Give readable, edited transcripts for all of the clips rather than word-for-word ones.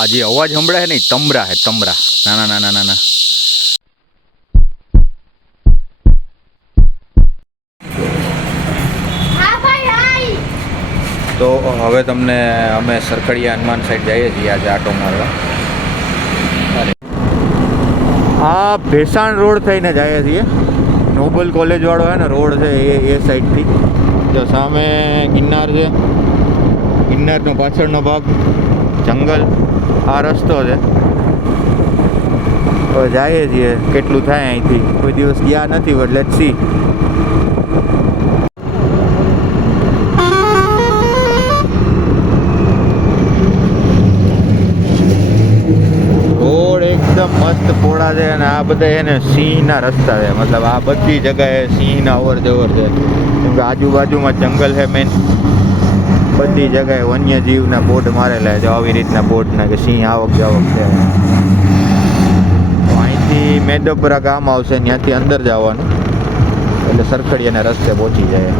આ જે અવાજ સંભળાય છે ને તમરા હે તમરા, નાના નાના નાના. તો હવે તમને અમે સરખડીયા હનુમાન સાઈડ જઈએ છીએ આજે આટો મારવા. આ ભેસાણ રોડ થઈને જઈએ છીએ. નોબલ કોલેજ વાળો હે ને રોડ છે એ સાઈડથી. તો સામે ગિરનાર છે, ગિરનારનો પાછળનો ભાગ જંગલ, આ રસ્તો છે. હવે જઈએ છીએ, કેટલું થાય અહીંથી, કોઈ દિવસ ગયા નથી બટ લેટ્સ સી. રોડ એકદમ મસ્ત પોળા છે અને આ બધા એને સિંહના રસ્તા છે. મતલબ આ બધી જગ્યાએ સિંહના અવર જવર છે, કેમ કે આજુબાજુમાં જંગલ છે મેન. બધી જગ્યાએ વન્યજીવના બોર્ડ મારેલા છે, આવી રીતના બોર્ડના કે સિંહ આવક જાવક છે. તો અહીંથી મેદપરા ગામ આવશે, ત્યાંથી અંદર જવાનું એટલે સરખડીયાના રસ્તે પહોંચી જાય.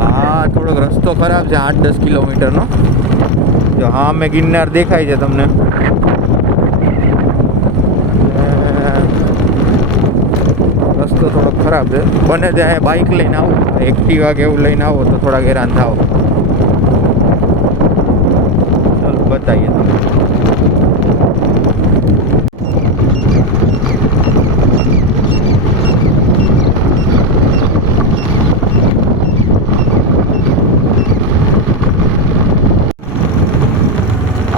હા, થોડોક રસ્તો ખરાબ છે, 8-10 કિલોમીટરનો. જો હા અમે ગિરનાર દેખાય છે તમને. રસ્તો થોડોક ખરાબ છે, બને ત્યાં બાઇક લઈને આવો, એક્ટિવા કે એવું લઈને આવો તો થોડાક હેરાન થાવ. ચાલો બતાવીએ તમને.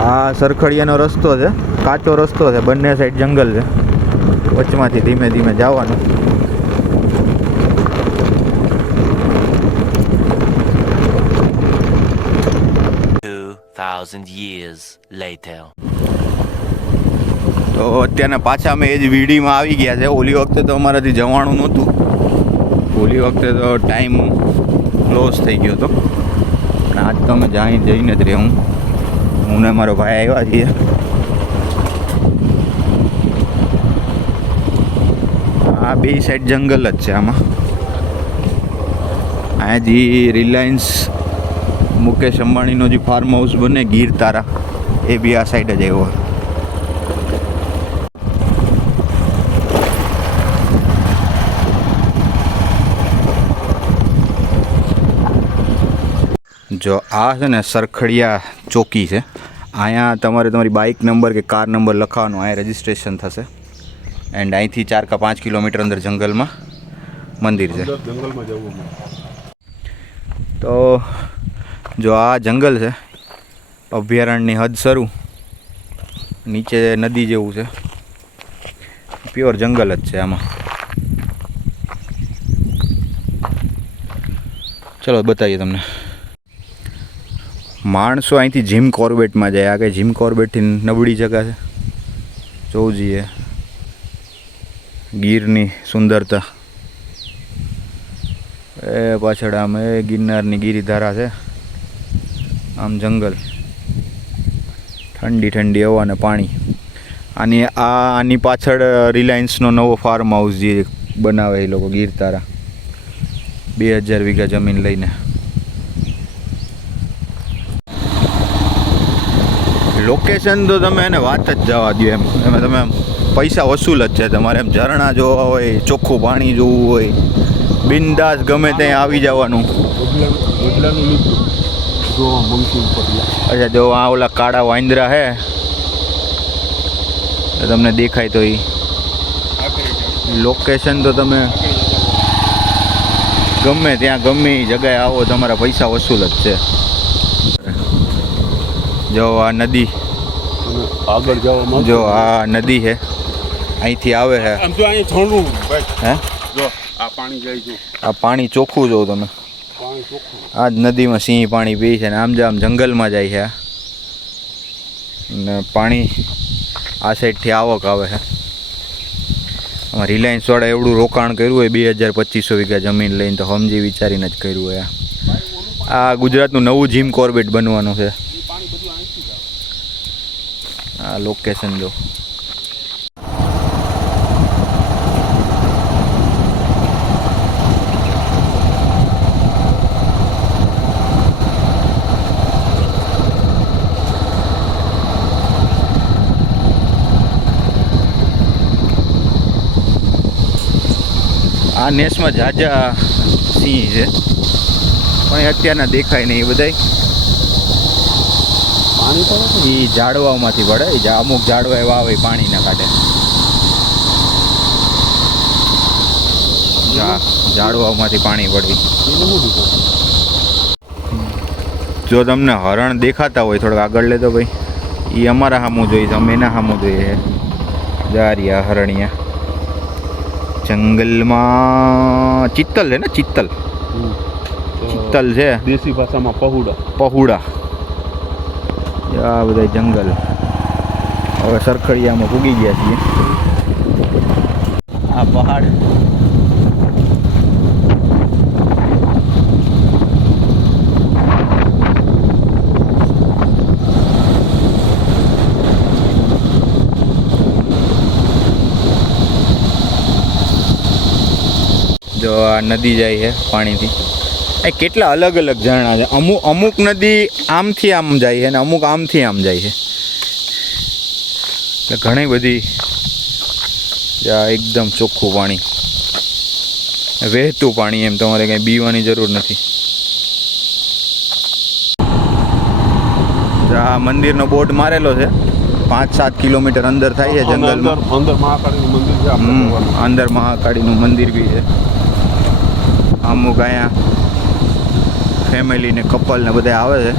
આ સરખડીયાનો રસ્તો છે, કાચો રસ્તો છે, બંને સાઈડ જંગલ છે. વચમાંથી ધીમે ધીમે જવાનું. 2000 years later. તો અત્યારના પાછા અમે એ જ વીડીમાં આવી ગયા છે. ઓલી વખતે તો અમારાથી જવાનું નહોતું. ઓલી વખતે તો ટાઈમ ક્લોઝ થઈ ગયો હતો, પણ આજ તો અમે જઈને જ રહે. હું ને મારો ભાઈ આવ્યા છીએ. આ બે સાઈડ જંગલ જ છે. આમાં આ જે રિલાયન્સ મુકેશ અંબાણીનો જે ફાર્મ હાઉસ બને ગીર તારા, એ બી આ સાઈડ જ આવ્યો. જો આ છે ને સરખડીયા ચોકી છે. અહીંયા તમારે તમારી બાઇક નંબર કે કાર નંબર લખાવવાનો, અહીંયા રજિસ્ટ્રેશન થશે. એન્ડ અહીંથી 4 કે 5 કિલોમીટર અંદર જંગલમાં મંદિર છે. તો જો આ જંગલ છે, અભયારણ્યની હદ શરૂ, નીચે નદી જેવું છે. પ્યોર જંગલ જ છે આમાં. ચલો બતાવીએ તમને. માણસો અહીંથી જીમ કોર્બેટમાં જાય. આ કંઈ જીમ કોર્બેટથી નબળી જગ્યા છે. જોવું જોઈએ ગીરની સુંદરતા. એ પાછળ આમ એ ગિરનારની ગિરિધારા છે, આમ જંગલ, ઠંડી ઠંડી હવા અને પાણી. આની પાછળ રિલાયન્સનો નવો ફાર્મ હાઉસ જે બનાવે એ લોકો, ગીર તારા, 2000 વીઘા જમીન લઈને. લોકેશન તો તમે એને વાત જ જવા દો. એમાં તમે પૈસા વસૂલ જ છે. તમારે એમ ઝરણા જોવા હોય, ચોખ્ખું પાણી જોવું હોય, બિંદાસ ગમે ત્યાં આવી જવાનું. અચ્છા, જો આ ઓલા કાળા વાંદરા હે તમને દેખાય તો એ લોકેશન તો તમે ગમે ત્યાં ગમે એ જગ્યાએ આવો, તમારા પૈસા વસૂલ જ છે. જો આ નદી, આગળ જવા, જો આ નદી છે, અહીંથી આવે છે. હે, જો આ પાણી જાય છે, આ પાણી ચોખ્ખું જોઉં તમે. પાણી ચોખ્ખું. આ જ નદીમાં સિંહ પાણી પી છે ને આમ જંગલમાં જાય છે. ને પાણી આ સાઈડથી આવક આવે છે. આમાં રિલાયન્સવાળા એવડું રોકાણ કર્યું હોય, 2200 વીઘા જમીન લઈને, તો સમજી વિચારીને જ કર્યું હોય. આ ગુજરાતનું નવું જીમ કોર્બેટ બનવાનું છે. આ લોકેશન જો. આ નેસમાં ઝાઝા સિંહ છે પણ એ અત્યારના દેખાય નહીં એ બધાય પાણી પડે એ ઝાડવામાંથી પડે અમુક ઝાડવા એવા આવે પાણીના કાંઠે ઝાડવામાંથી પાણી પડે. એને શું દીધું? જો તમને હરણ દેખાતા હોય થોડુંક આગળ લેતો ભાઈ, એ અમારા સામું જોઈએ છે, અમે એના સામું જોઈએ. જારિયા હરણિયા જંગલમાં ચિત્તલ છે ને, ચિત્તલ છે દેશી ભાષામાં પહુડા. પહુડા. આ બધા જંગલ. હવે સરખડિયામાં પૂગી ગયા છીએ. આ પહાડ જો આ નદી જાય છે પાણીથી. એ કેટલા અલગ અલગ ઝરણા છે. અમુક નદી આમથી આમ જાય છે અને અમુક આમથી આમ જાય છે. એટલે ઘણી બધી એકદમ ચોખ્ખું પાણી, વહેતું પાણી, એમ તમારે કંઈ પીવાની જરૂર નથી. આ મંદિરનો બોર્ડ મારેલો છે. 5-7 કિલોમીટર અંદર થાય છે જંગલમાં. અંદર મહાકાળીનું મંદિર છે. અંદર મહાકાળીનું મંદિર બી છે. અમુક અહીંયા ફેમિલી ને કપલ ને બધા આવે છે.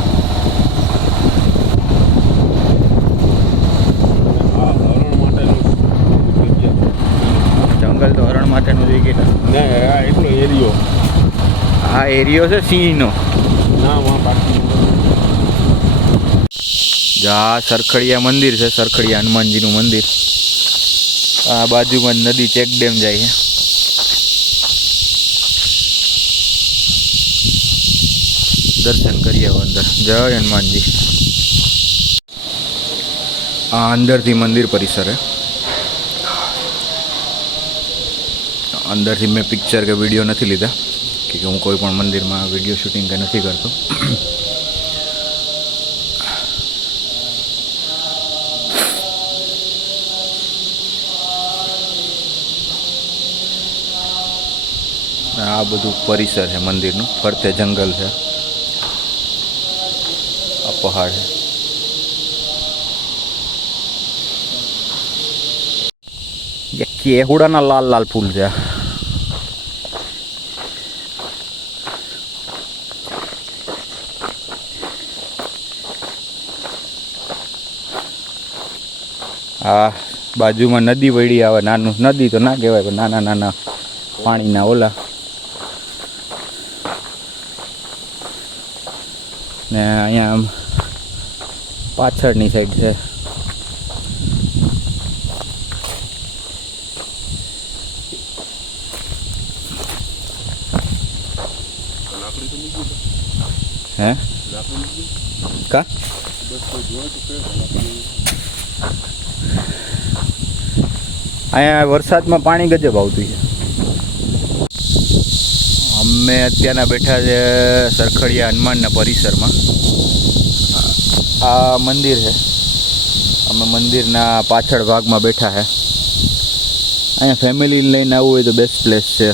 જંગલ તો હરણ માટેનું જોઈ ગયા ને આ એટલો એરિયો. આ એરિયો છે સિંહનો. ના બાકી આ સરખડિયા મંદિર છે, સરખડિયા હનુમાનજીનું મંદિર. આ બાજુમાં જ નદી ચેક ડેમ જાય છે. દર્શન કરીએ અંદર. જય હનુમાનજી. આ અંદરથી મંદિર પરિસર છે. અંદરથી મેં પિક્ચર કે વિડીયો નથી લીધા કે હું કોઈ પણ મંદિરમાં વિડીયો શૂટિંગ કે નથી કરતો. આ બધું પરિસર છે મંદિરનું. ફરતે જંગલ છે, આ પહાડ છે. કેહુડાના લાલ લાલ ફૂલ છે. આ બાજુમાં નદી વળી આવે. નાનું નદી તો ના કહેવાય પણ નાના નાના પાણીના ઓલા. ને અહીંયા આમ પાછળની સાઈડ છે હે કા અહીંયા વરસાદમાં પાણી ગજબ આવતું છે. અમે અત્યારના બેઠા છે સરખડિયા હનુમાનના પરિસરમાં. આ મંદિર છે. અમે મંદિરના પાછળ ભાગમાં બેઠા છે. અહીંયા ફેમિલી લઈને આવવું હોય તો બેસ્ટ પ્લેસ છે.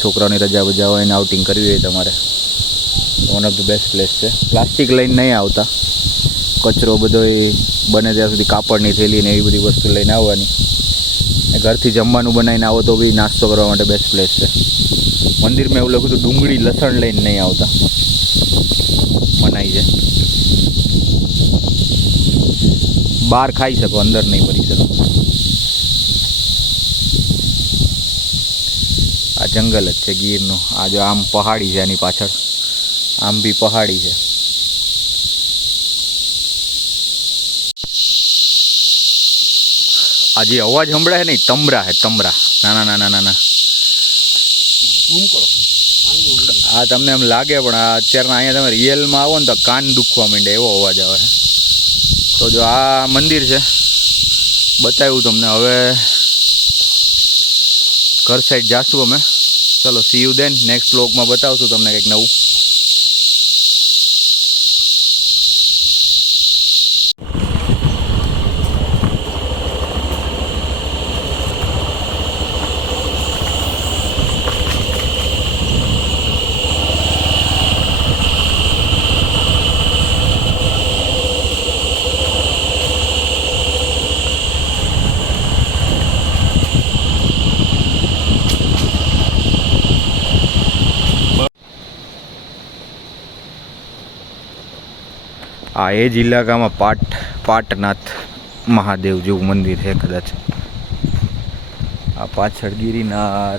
છોકરાઓની રજા બજા હોય એને આઉટિંગ કરવી હોય તમારે one of the best place છે. પ્લાસ્ટિક લઈને નહીં આવતા. કચરો બધો બને ત્યાં સુધી કાપડની થેલી ને એવી બધી વસ્તુ લઈને આવવાની. ઘરથી જમવાનું બનાવીને આવો તો બી નાસ્તો કરવા માટે બેસ્ટ પ્લેસ છે. મંદિરમાં એવું લખ્યું હતું ડુંગળી લસણ લઈને નહીં આવતા, મનાઈ છે. બહાર ખાઈ શકો, અંદર નહીં પરિસર. આ જંગલ જ છે ગીરનું. આ જો આમ પહાડી છે, એની પાછળ આમ બી પહાડી છે. આ જે અવાજ સંભળાય ને તમરા છે, તમરા. નાના નાના નાના. આ તમને એમ લાગે પણ આ અત્યારના અહીંયા તમે રિયલમાં આવો ને તો કાન દુખવા માંડે એવો અવાજ આવે છે. તો જો આ મંદિર છે બતાવ્યું તમને. હવે ઘર સાઈડ જાશું અમે. ચલો સી યુ દેન. નેક્સ્ટ બ્લોગમાં બતાવશું તમને કંઈક નવું. આ એ જ ઇલાકામાં પાટનાથ મહાદેવ જેવું મંદિર છે કદાચ. આ પાછળ ગિરિનાર.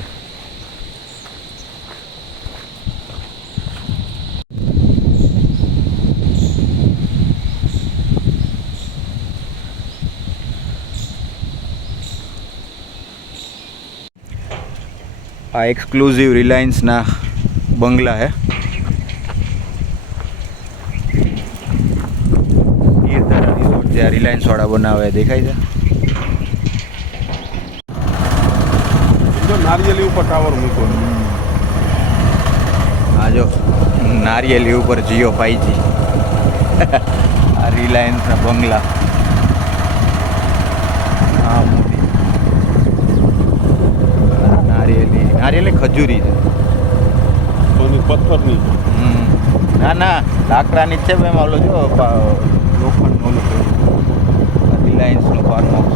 આ એક્સક્લુઝિવ રિલાયન્સના બંગલા હે. ગીરધારા રિસોર્ટ જે રિલાયન્સ વાળા બનાવે દેખાય છે. જો નારિયેલી ઉપર ટાવર મૂક્યો. આ જો નારિયેલી ઉપર જીઓ 5G. આ રિલાયન્સના બંગલા. હા મોટી નારિયેલી ખજૂરી છે. સોની પથ્થરની. ના ના લાકડાની જ છે. એમાં ઓલો જો લોખંડનું ઓલું રિલાયન્સનું ફાર્મ હાઉસ.